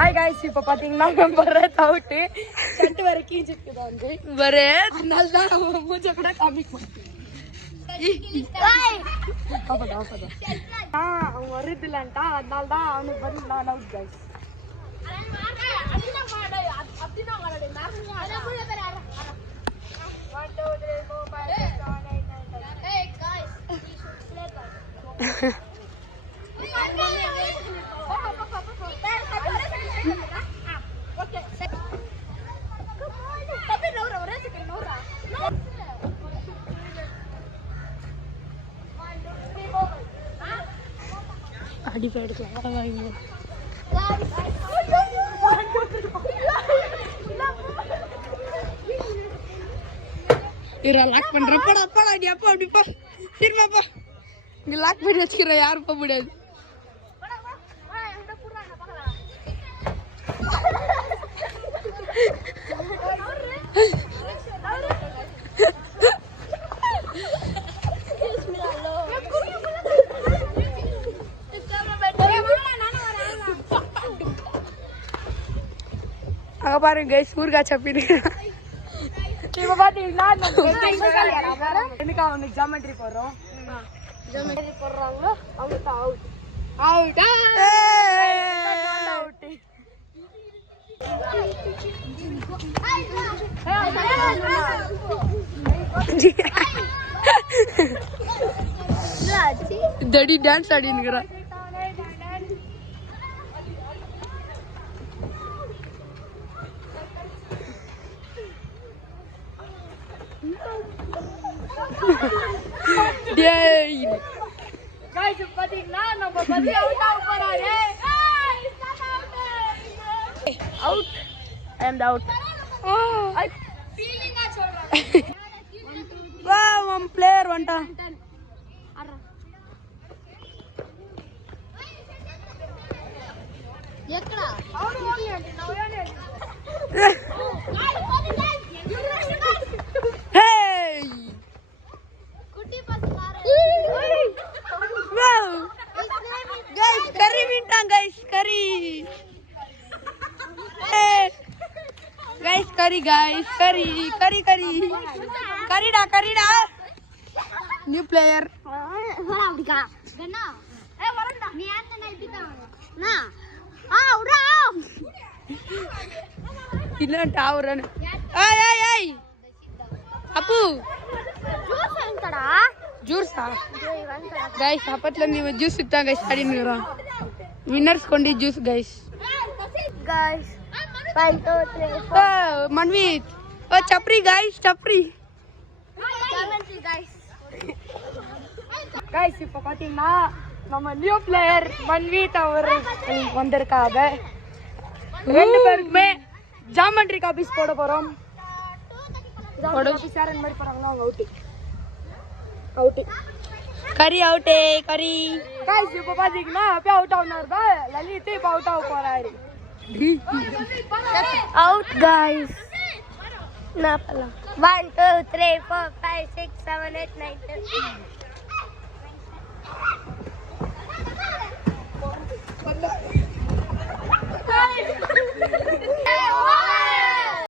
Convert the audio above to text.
hi guys இப்போ பாத்தீங்கன்னா நம்ம பரத் அவுட் செட் வர கீஞ்சிக்குது வந்து பரத் நல்லா மூஞ்ச கூட காமிக்க மாட்டேன் அப்படா அவன் வருதுலன்டா அதனால தான் அவனுக்கு வந்து நான் அவுட் गाइस அப்படினா வாடா நார்மலா அத புள்ள பேர் 1 2 3 4 5 6 7 8 9 10 hey guys we should play guys அடிப்பை எடுக்கலாம் வாங்க லாக் பண்ற போடா போடா நீ அப்பா அப்படிப்பா சரிமாப்பா இங்க லாக் பண்ணி வச்சுக்கிற யாரும் போக முடியாது அங்க பாருங்க கைஸ் ஊர்கா சப்பிடு இப்ப பாத்தீங்கன்னா எனக்கு அவனுக்கு ஜாமெட்ரி போடுறோம் ஜாமெட்ரி போடுறாங்களோ அவங்க அவுட் அவுட் அவுட் தடி டான்ஸ் ஆடினுக்குறான் गाइस பாத்தீங்கன்னா நம்ம பத்தி அவுட் ஆக போறாரு out I am the out I ஃபீலிங்கா சொல்றேன் வா ஒன் பிளேயர் வந்துட்டா எக்கடா அவரு ஓடல நவயானே கரிடா நியூ பிளேயர் அப்படிக்கா கண்ணா வரடா நீ அந்த நைட்டிதா இல்ல டாவரன் ஏய் அப்பு ஜூஸ் வாங்கடா ஜூஸா गाइस அப்பத்துல நீ ஜூஸ் வித்தா गाइस ஆடினுறோம் வின்னர்ஸ் கொண்டி ஜூஸ் गाइस 1 2 3 4 மன்வித் ஓ சப்ரி गाइस சப்ரி गाइस இப்போ பாத்தீங்கன்னா நம்ம நியூ பிளேயர் மன்வித் அவர் வந்திருக்காங்க ரெண்டு பேருக்குமே ஜாமெட்ரி காபீஸ் போட போறோம் ஜாமெட்ரி சாரன் மாதிரி போறாங்க அவங்க அவுட் கரி அவுட் கரி गाइस இப்போ பாத்தீங்கன்னா அப்பே அவுட் ஆனாருடா லலித் இப்போ அவுட் ஆக போறாரு அவுட் गाइस ना पला 1 2 3 4 5 6 7 8 9 10